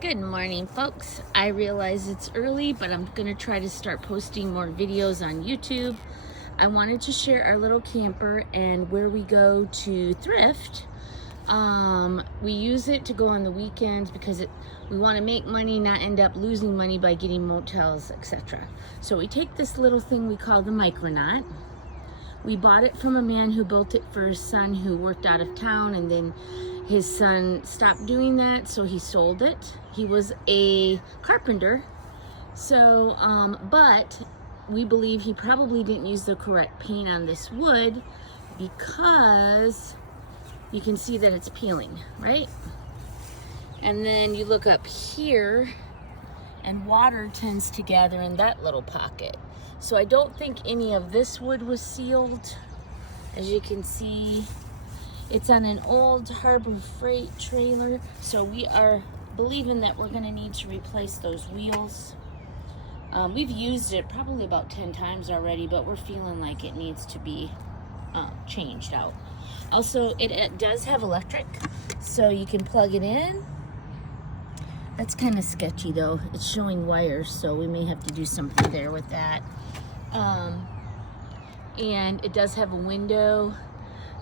Good morning, folks. I realize it's early, but I'm going to try to start posting more videos on YouTube. I wanted to share our little camper and where we go to thrift. We use it to go on the weekends because we want to make money, not end up losing money by getting motels, etc. So we take this little thing we call the Micronaut. We bought it from a man who built it for his son who worked out of town, and then his son stopped doing that, so he sold it. He was a carpenter, so but we believe he probably didn't use the correct paint on this wood because you can see that it's peeling, right? And then you look up here and water tends to gather in that little pocket. So I don't think any of this wood was sealed. As you can see, it's on an old Harbor Freight trailer. So we are believing that we're gonna need to replace those wheels. We've used it probably about 10 times already, but we're feeling like it needs to be changed out. Also, it does have electric, so you can plug it in. That's kind of sketchy though. It's showing wires, so we may have to do something there with that. And it does have a window.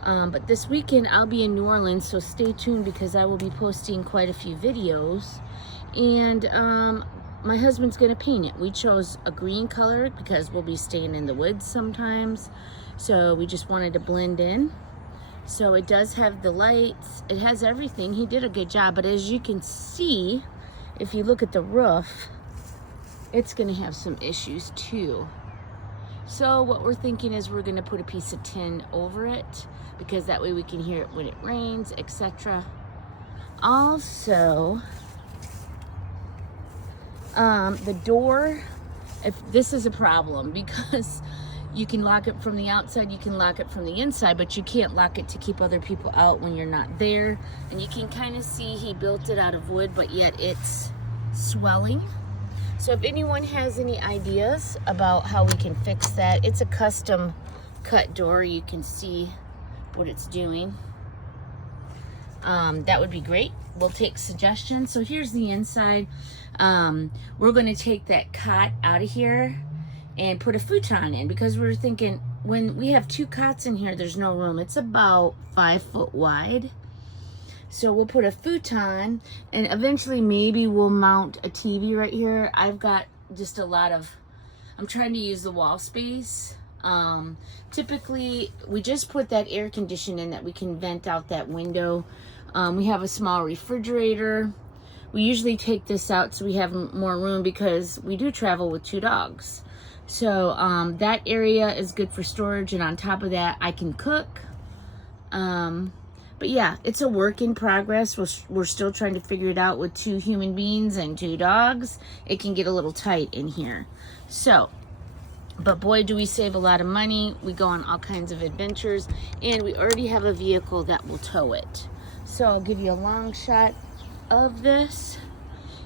But this weekend I'll be in New Orleans, so stay tuned because I will be posting quite a few videos. And my husband's gonna paint it. We chose a green color because we'll be staying in the woods sometimes. So we just wanted to blend in. So it does have the lights, it has everything. He did a good job, but as you can see, if you look at the roof, it's gonna have some issues too. So what we're thinking is we're gonna put a piece of tin over it because that way we can hear it when it rains, etc. Also, the door, if this is a problem because you can lock it from the outside, you can lock it from the inside, but you can't lock it to keep other people out when you're not there. And you can kind of see he built it out of wood, but yet it's swelling. So if anyone has any ideas about how we can fix that, it's a custom cut door. You can see what it's doing. That would be great. We'll take suggestions. So here's the inside. We're going to take that cot out of here and put a futon in because we're thinking when we have two cots in here, there's no room. It's about 5 foot wide. So we'll put a futon and eventually maybe we'll mount a TV right here. I've got just a lot of, I'm trying to use the wall space. Typically we just put that air condition in that we can vent out that window. We have a small refrigerator. We usually take this out so we have more room because we do travel with 2 dogs. So that area is good for storage, and on top of that I can cook. But yeah, it's a work in progress. We're still trying to figure it out with 2 human beings and 2 dogs. It can get a little tight in here. So, but boy, do we save a lot of money. We go on all kinds of adventures, and we already have a vehicle that will tow it. So I'll give you a long shot of this,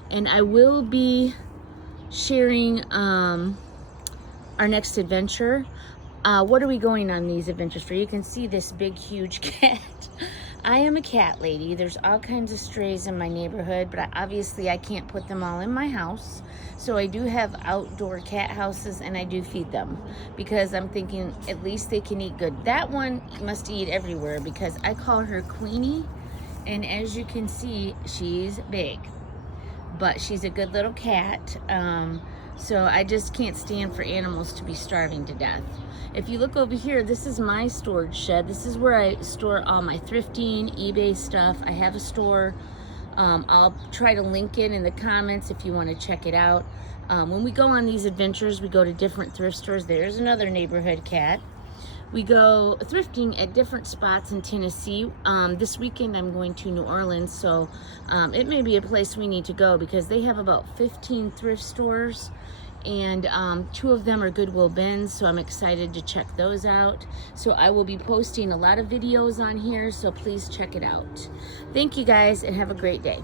and I will be sharing our next adventure. What are we going on these adventures for? You can see this big, huge cat. I am a cat lady. There's all kinds of strays in my neighborhood, but obviously I can't put them all in my house. So I do have outdoor cat houses, and I do feed them because I'm thinking at least they can eat good. That one must eat everywhere because I call her Queenie, and as you can see, she's big, but she's a good little cat. So I just can't stand for animals to be starving to death. If you look over here, this is my storage shed. This is where I store all my thrifting, eBay stuff. I have a store. I'll try to link it in the comments if you want to check it out. When we go on these adventures, we go to different thrift stores. There's another neighborhood cat. We go thrifting at different spots in Tennessee. This weekend I'm going to New Orleans, so it may be a place we need to go because they have about 15 thrift stores, and 2 of them are Goodwill bins, so I'm excited to check those out. So I will be posting a lot of videos on here, so please check it out. Thank you guys, and have a great day.